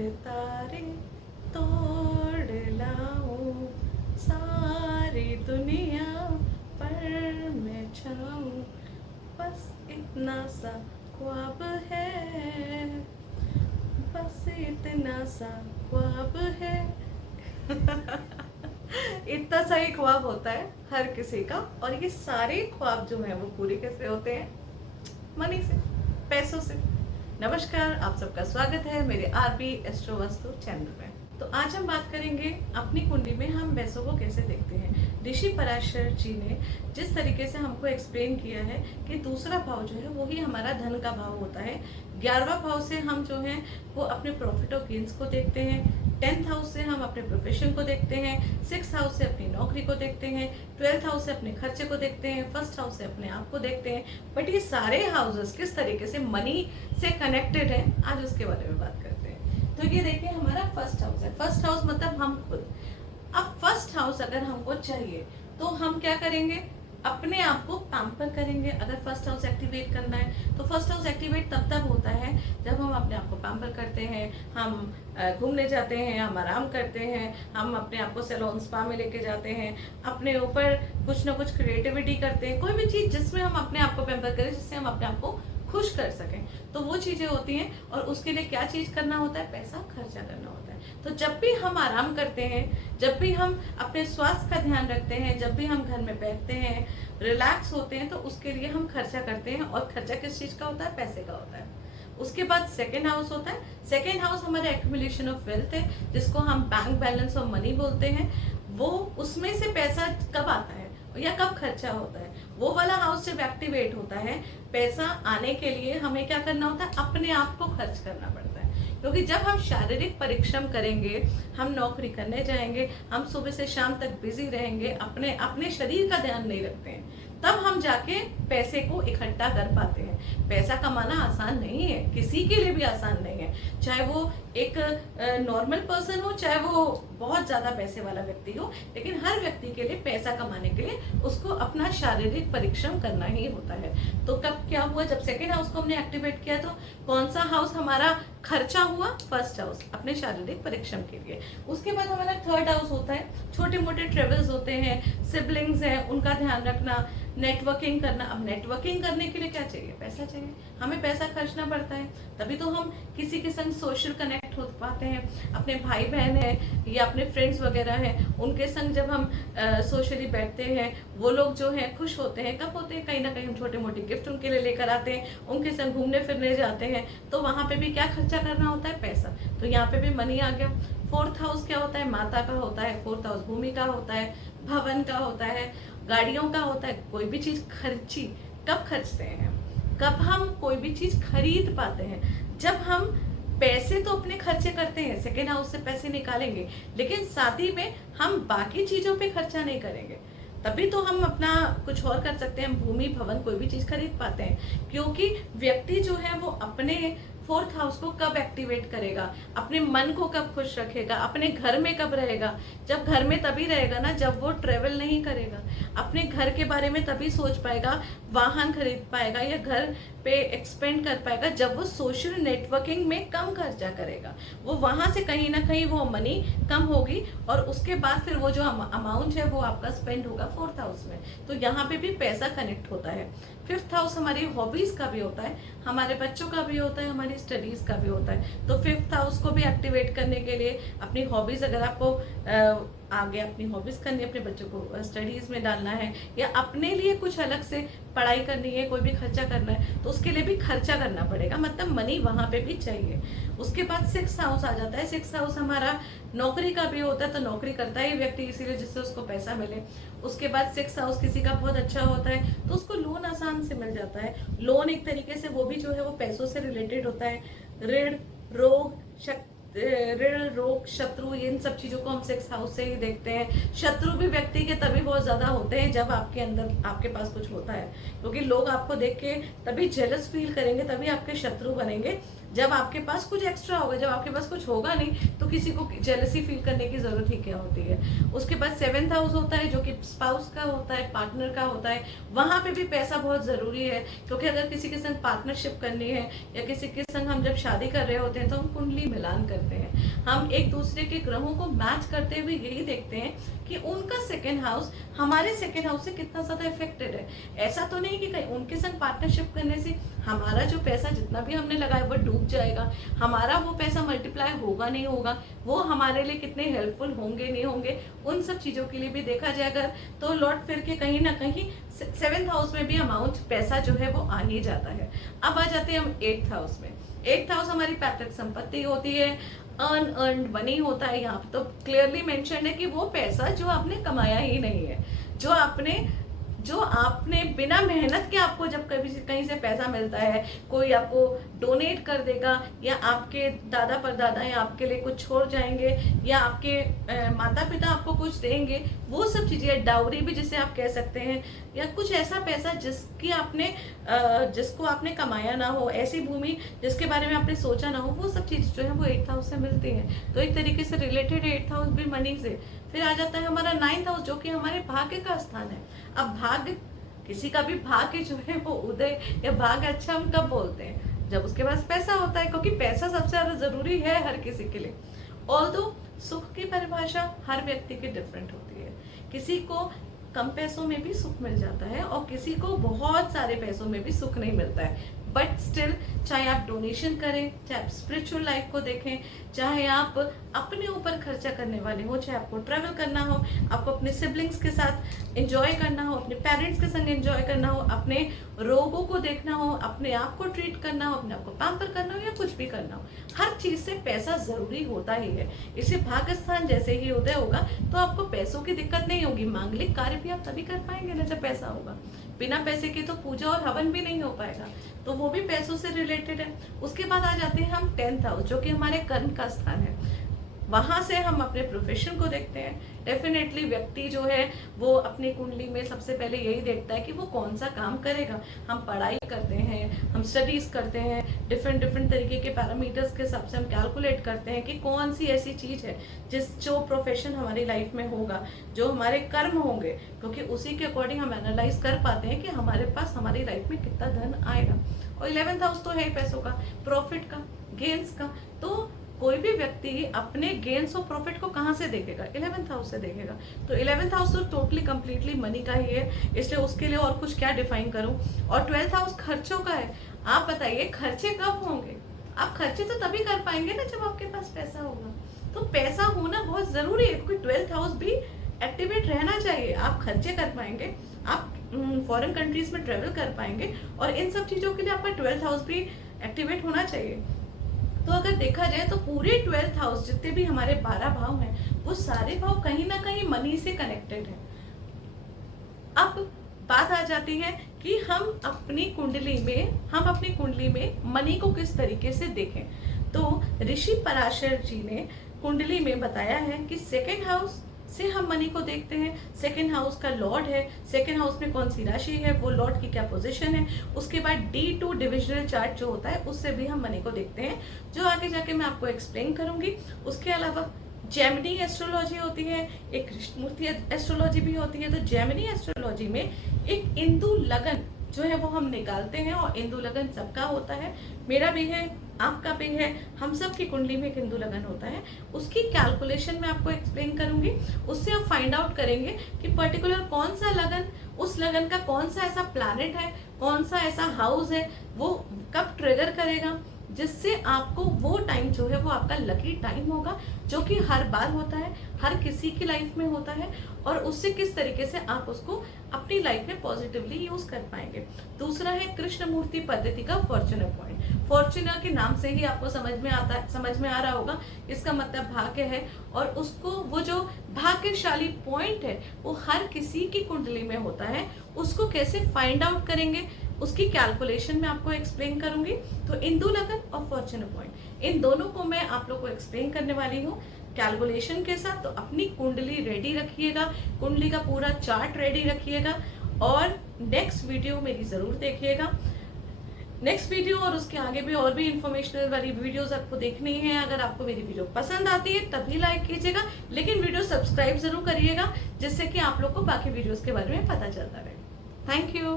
तारे तोड़ लाऊं, सारी दुनिया पर मैं छाऊं, बस इतना सा ख्वाब है, बस इतना सा ख्वाब है। इतना सा ही ख्वाब होता है हर किसी का, और ये सारे ख्वाब जो हैं वो पूरे कैसे होते हैं? मनी से, पैसों से। नमस्कार, आप सबका स्वागत है मेरे आरबी एस्ट्रो वास्तु चैनल में। तो आज हम बात करेंगे अपनी कुंडली में हम पैसों को कैसे देखते हैं। ऋषि पराशर जी ने जिस तरीके से हमको एक्सप्लेन किया है कि दूसरा भाव जो है वो ही हमारा धन का भाव होता है। 11वां भाव से हम जो है वो अपने प्रॉफिट और गेन्स को देखते हैं। 10th हाउस से हम अपने प्रोफेशन को देखते हैं। 6th हाउस से अपनी नौकरी को देखते हैं। 12th हाउस से अपने खर्चे को देखते हैं। 1st हाउस से अपने आप को देखते हैं। बट ये सारे हाउसेस किस तरीके से मनी से कनेक्टेड है, आज उसके बारे में बात करते हैं। तो ये देखिए हमारा 1st हाउस है। 1st हाउस मतलब हम खुद। अब 1st हाउस अगर हमको चाहिए तो हम क्या करेंगे? अपने आप को पैम्पर करेंगे। अगर 1st हाउस एक्टिवेट करना है तो 1st हाउस एक्टिवेट तब होता है जब हम अपने आप को पैम्पर करते हैं, हम घूमने जाते हैं, हम आराम करते हैं, हम अपने आप को सैलून स्पा में लेके जाते हैं, अपने ऊपर कुछ ना कुछ क्रिएटिविटी करते हैं, कोई भी चीज़ जिसमें हम अपने आप को पैम्पर करें, जिससे हम अपने आप को खुश कर सकें, तो वो चीज़ें होती हैं। और उसके लिए क्या चीज़ करना होता है? पैसा खर्चा करना होता है। तो जब भी हम आराम करते हैं, जब भी हम अपने स्वास्थ्य का ध्यान रखते हैं, जब भी हम घर में बैठते हैं, रिलैक्स होते हैं, तो उसके लिए हम खर्चा करते हैं। और खर्चा किस चीज़ का होता है? पैसे का होता है। उसके बाद 2nd हाउस होता है। 2nd हाउस हमारा एक्यूमुलेशन ऑफ वेल्थ है, जिसको हम बैंक बैलेंस ऑफ मनी बोलते हैं। वो उसमें से पैसा कब आता है या कब खर्चा होता है, वो वाला हाउस जब एक्टिवेट होता है, पैसा आने के लिए हमें क्या करना होता है? अपने आप को खर्च करना पड़ता है। क्योंकि जब हम शारीरिक परिश्रम करेंगे, हम नौकरी करने जाएंगे, हम सुबह से शाम तक बिजी रहेंगे, अपने अपने शरीर का ध्यान नहीं रखते हैं, तब हम जाके पैसे को इकट्ठा कर पाते हैं। पैसा कमाना आसान नहीं है, किसी के लिए भी आसान नहीं है, चाहे वो एक नॉर्मल पर्सन हो, चाहे वो बहुत ज़्यादा पैसे वाला व्यक्ति हो। लेकिन हर व्यक्ति के लिए पैसा कमाने के लिए उसको अपना शारीरिक परिश्रम करना ही होता है। तो कब क्या हुआ? जब 2nd हाउस को हमने एक्टिवेट किया तो कौन सा हाउस हमारा खर्चा हुआ? 1st हाउस, अपने शारीरिक परिश्रम के लिए। उसके बाद हमारा 3rd हाउस होता है। छोटे मोटे ट्रेवल्स होते हैं, सिबलिंग्स हैं, उनका ध्यान रखना, नेटवर्किंग करना। अब नेटवर्किंग करने के लिए क्या चाहिए? पैसा चाहिए। हमें पैसा खर्चना पड़ता है, तभी तो हम किसी के संग सोशल कनेक्ट हो पाते हैं। अपने भाई बहन है या अपने फ्रेंड्स वगैरह हैं, उनके संग जब हम सोशली बैठते हैं, वो लोग जो हैं खुश होते हैं। कब होते हैं? कहीं ना कहीं हम छोटे मोटे गिफ्ट उनके लिए लेकर आते हैं, उनके संग घूमने फिरने जाते हैं, तो वहाँ पे भी क्या खर्चा करना होता है? पैसा। तो यहाँ पे भी मनी आ गया। 4th हाउस क्या होता है? माता का होता है। 4th हाउस भूमि का होता है, भवन का होता है, गाड़ियों का होता है। कोई भी चीज़ खर्ची कब खर्चते हैं? कब हम कोई भी चीज़ खरीद पाते हैं? जब हम पैसे तो अपने खर्चे करते हैं, 2nd हाउस से पैसे निकालेंगे, लेकिन साथ ही में हम बाकी चीज़ों पे खर्चा नहीं करेंगे, तभी तो हम अपना कुछ और कर सकते हैं। भूमि भवन कोई भी चीज़ खरीद पाते हैं, क्योंकि व्यक्ति जो है वो अपने 4th हाउस को कब एक्टिवेट करेगा? अपने मन को कब खुश रखेगा? अपने घर में कब रहेगा? जब घर में तभी रहेगा ना जब वो ट्रेवल नहीं करेगा। अपने घर के बारे में तभी सोच पाएगा, वाहन खरीद पाएगा या घर पे एक्सपेंड कर पाएगा, जब वो सोशल नेटवर्किंग में कम खर्चा करेगा। वो वहाँ से कहीं ना कहीं वो मनी कम होगी, और उसके बाद फिर वो जो अमाउंट है वो आपका स्पेंड होगा 4th हाउस में। तो यहाँ पे भी पैसा कनेक्ट होता है। 5th हाउस हमारी हॉबीज़ का भी होता है, हमारे बच्चों का भी होता है, हमारी स्टडीज़ का भी होता है। तो 5th हाउस को भी एक्टिवेट करने के लिए अपनी हॉबीज़, अगर आपको आगे अपनी हॉबीज़ करनी है, अपने बच्चों को स्टडीज़ में डालना है, या अपने लिए कुछ अलग से पढ़ाई करनी है, कोई भी खर्चा करना है, तो उसके लिए भी खर्चा करना पड़ेगा, मतलब मनी वहाँ पे भी चाहिए। उसके बाद 6th हाउस आ जाता है। 6th हाउस हमारा नौकरी का भी होता है, तो नौकरी करता है व्यक्ति इसीलिए जिससे उसको पैसा मिले। उसके बाद 6th हाउस किसी का बहुत अच्छा होता है तो उसको लोन आसान से मिल जाता है। लोन एक तरीके से वो भी जो है वो पैसों से रिलेटेड होता है। ऋण, रोग, ऋण, रोग, शत्रु, इन सब चीज़ों को हम 6th हाउस से ही देखते हैं। शत्रु भी व्यक्ति के तभी बहुत ज़्यादा होते हैं जब आपके अंदर, आपके पास कुछ होता है, क्योंकि लोग आपको देख के तभी जेलस फील करेंगे, तभी आपके शत्रु बनेंगे जब आपके पास कुछ एक्स्ट्रा होगा। जब आपके पास कुछ होगा नहीं तो किसी को जेलसी फील करने की ज़रूरत ही क्या होती है। उसके बाद 7th हाउस होता है जो कि स्पाउस का होता है, पार्टनर का होता है। वहाँ पे भी पैसा बहुत ज़रूरी है, क्योंकि अगर किसी के संग पार्टनरशिप करनी है या किसी के संग हम जब शादी कर रहे होते हैं तो हम कुंडली मिलान करते करते हैं, हम एक दूसरे के ग्रहों को मैच करते हुए यही देखते हैं कि उनका सेकेंड हाउस हमारे सेकेंड हाउस से कितना ज्यादा इफेक्टेड है। ऐसा तो नहीं कि कहीं उनके संग पार्टनरशिप करने से हमारा जो पैसा जितना भी हमने लगाया वो डूब जाएगा, हमारा वो पैसा मल्टीप्लाई होगा नहीं होगा, वो हमारे लिए कितने हेल्पफुल होंगे नहीं होंगे, उन सब चीजों के लिए भी देखा जाएगा। तो लौट फिर के कहीं ना कहीं 7th हाउस में भी अमाउंट पैसा जो है वो आ ही जाता है। अब आ जाते हैं हम 8th हाउस में। 8th हाउस हमारी पैतृक संपत्ति होती है, अर्न्ड मनी होता है। यहाँ पे तो क्लियरली मेंशन है कि वो पैसा जो आपने कमाया ही नहीं है, जो आपने बिना मेहनत के, आपको जब कभी कहीं से पैसा मिलता है, कोई आपको डोनेट कर देगा, या आपके दादा परदादा या आपके लिए कुछ छोड़ जाएंगे, या आपके माता पिता आपको कुछ देंगे, वो सब चीजें, डाउरी भी जिसे आप कह सकते हैं, या कुछ ऐसा पैसा जिसको आपने कमाया ना हो, ऐसी भूमि जिसके बारे में आपने सोचा ना हो, वो सब चीज जो है वो 8th हाउस से मिलती है। तो एक तरीके से रिलेटेड 8th हाउस भी मनी से। फिर आ जाता है हमारा 9th हाउस, जो कि हमारे भाग्य का स्थान है। अब भाग्य, किसी का भी भाग्य जो है वो उदय या भाग्य अच्छा हम कब बोलते हैं? जब उसके पास पैसा होता है, क्योंकि पैसा सबसे ज्यादा जरूरी है हर किसी के लिए। ऑल्दो सुख की परिभाषा हर व्यक्ति की डिफरेंट होती है। किसी को कम पैसों में भी सुख मिल जाता है और किसी को बहुत सारे पैसों में भी सुख नहीं मिलता है। बट स्टिल, चाहे आप डोनेशन करें, चाहे आप स्पिरिचुअल लाइफ को देखें, चाहे आप अपने ऊपर खर्चा करने वाले हो, चाहे आपको ट्रैवल करना हो, आपको अपने सिबलिंग्स के साथ एंजॉय करना हो, अपने पेरेंट्स के संग एंजॉय करना हो, अपने रोगों को देखना हो, अपने आप को ट्रीट करना हो, अपने आप को पैम्पर करना हो, या कुछ भी करना हो, हर चीज से पैसा जरूरी होता ही है। इसे भाग्य स्थान जैसे ही उदय होगा तो आपको पैसों की दिक्कत नहीं होगी। मांगलिक कार्य भी आप तभी कर पाएंगे ना जब पैसा होगा। बिना पैसे के तो पूजा और हवन भी नहीं हो पाएगा, तो वो भी पैसों से रिलेटेड है। उसके बाद आ जाते हैं हम 10th हाउस, जो कि हमारे कर्म का स्थान है। वहां से हम अपने प्रोफेशन को देखते हैं। डेफिनेटली व्यक्ति जो है वो अपनी कुंडली में सबसे पहले यही देखता है कि वो कौन सा काम करेगा। हम पढ़ाई करते हैं, हम स्टडीज करते हैं, डिफरेंट तरीके के पैरामीटर्स के हिसाब से हम कैलकुलेट करते हैं कि कौन सी ऐसी चीज है जो प्रोफेशन हमारी लाइफ में होगा, जो हमारे कर्म होंगे, क्योंकि उसी के अकॉर्डिंग हम एनालाइज कर पाते हैं कि हमारे पास हमारी लाइफ में कितना धन आएगा। और 11th हाउस तो है पैसों का, प्रॉफिट का, गेन्स का। तो कोई भी व्यक्ति अपने गेन्स और प्रॉफिट को कहां से देखेगा? 11th हाउस से देखेगा। तो 11th हाउस तो टोटली कंप्लीटली मनी का ही है, इसलिए उसके लिए और कुछ क्या डिफाइन करूं। और 12th हाउस खर्चों का है। आप बताइए खर्चे कब होंगे? आप खर्चे तो तभी कर पाएंगे ना जब आपके पास पैसा होगा। तो पैसा होना बहुत जरूरी है, क्योंकि 12th हाउस भी एक्टिवेट रहना चाहिए। आप खर्चे कर पाएंगे, आप फॉरेन कंट्रीज में ट्रेवल कर पाएंगे, और इन सब चीजों के लिए आपका 12th हाउस भी एक्टिवेट होना चाहिए। तो अगर देखा जाए तो पूरे 12th हाउस, जितने भी हमारे 12 भाव हैं, वो सारे भाव कहीं ना कहीं मनी से कनेक्टेड हैं। अब बात आ जाती है कि हम अपनी कुंडली में मनी को किस तरीके से देखें। तो ऋषि पराशर जी ने कुंडली में बताया है कि 2nd हाउस से हम मनी को देखते हैं। 2nd हाउस का लॉर्ड है, 2nd हाउस में कौन सी राशि है, वो लॉर्ड की क्या पोजीशन है। उसके बाद D2 डिविजनल चार्ट जो होता है, उससे भी हम मनी को देखते हैं, जो आगे जाके मैं आपको एक्सप्लेन करूंगी। उसके अलावा जेमिनी एस्ट्रोलॉजी होती है, एक कृष्णमूर्ति एस्ट्रोलॉजी भी होती है। तो जेमिनी एस्ट्रोलॉजी में एक इंदु लगन जो है वो हम निकालते हैं, और इंदु लगन सबका होता है, मेरा भी है, आपका भी है, हम सब की कुंडली में एक इंदु लगन होता है। उसकी कैलकुलेशन मैं आपको एक्सप्लेन करूंगी। उससे आप फाइंड आउट करेंगे कि पर्टिकुलर कौन सा लगन, उस लगन का कौन सा ऐसा प्लैनेट है, कौन सा ऐसा हाउस है, वो कब ट्रिगर करेगा, जिससे आपको वो टाइम जो है वो आपका लकी टाइम होगा, जो कि हर बार होता है, हर किसी की लाइफ में होता है, और उससे किस तरीके से आप उसको अपनी लाइफ में पॉजिटिवली यूज कर पाएंगे। दूसरा है कृष्णमूर्ति पद्धति का फॉर्च्यूनर पॉइंट। फॉर्च्यूनर के नाम से ही आपको समझ में आ रहा होगा, इसका मतलब भाग्य है, और उसको वो जो भाग्यशाली पॉइंट है वो हर किसी की कुंडली में होता है। उसको कैसे फाइंड आउट करेंगे, उसकी कैलकुलेशन में आपको एक्सप्लेन करूंगी। तो इंदु लगन और फॉर्च्यूनर पॉइंट, इन दोनों को मैं आप लोग को एक्सप्लेन करने वाली हूँ कैलकुलेशन के साथ। तो अपनी कुंडली रेडी रखिएगा, कुंडली का पूरा चार्ट रेडी रखिएगा, और नेक्स्ट वीडियो मेरी जरूर देखिएगा। नेक्स्ट वीडियो और उसके आगे भी और भी इंफॉर्मेशनल वाली वीडियोस आपको देखनी है। अगर आपको मेरी वीडियो पसंद आती है तभी लाइक कीजिएगा, लेकिन वीडियो सब्सक्राइब जरूर करिएगा, जिससे कि आप लोग को बाकी वीडियोस के बारे में पता चलता रहे। Thank you.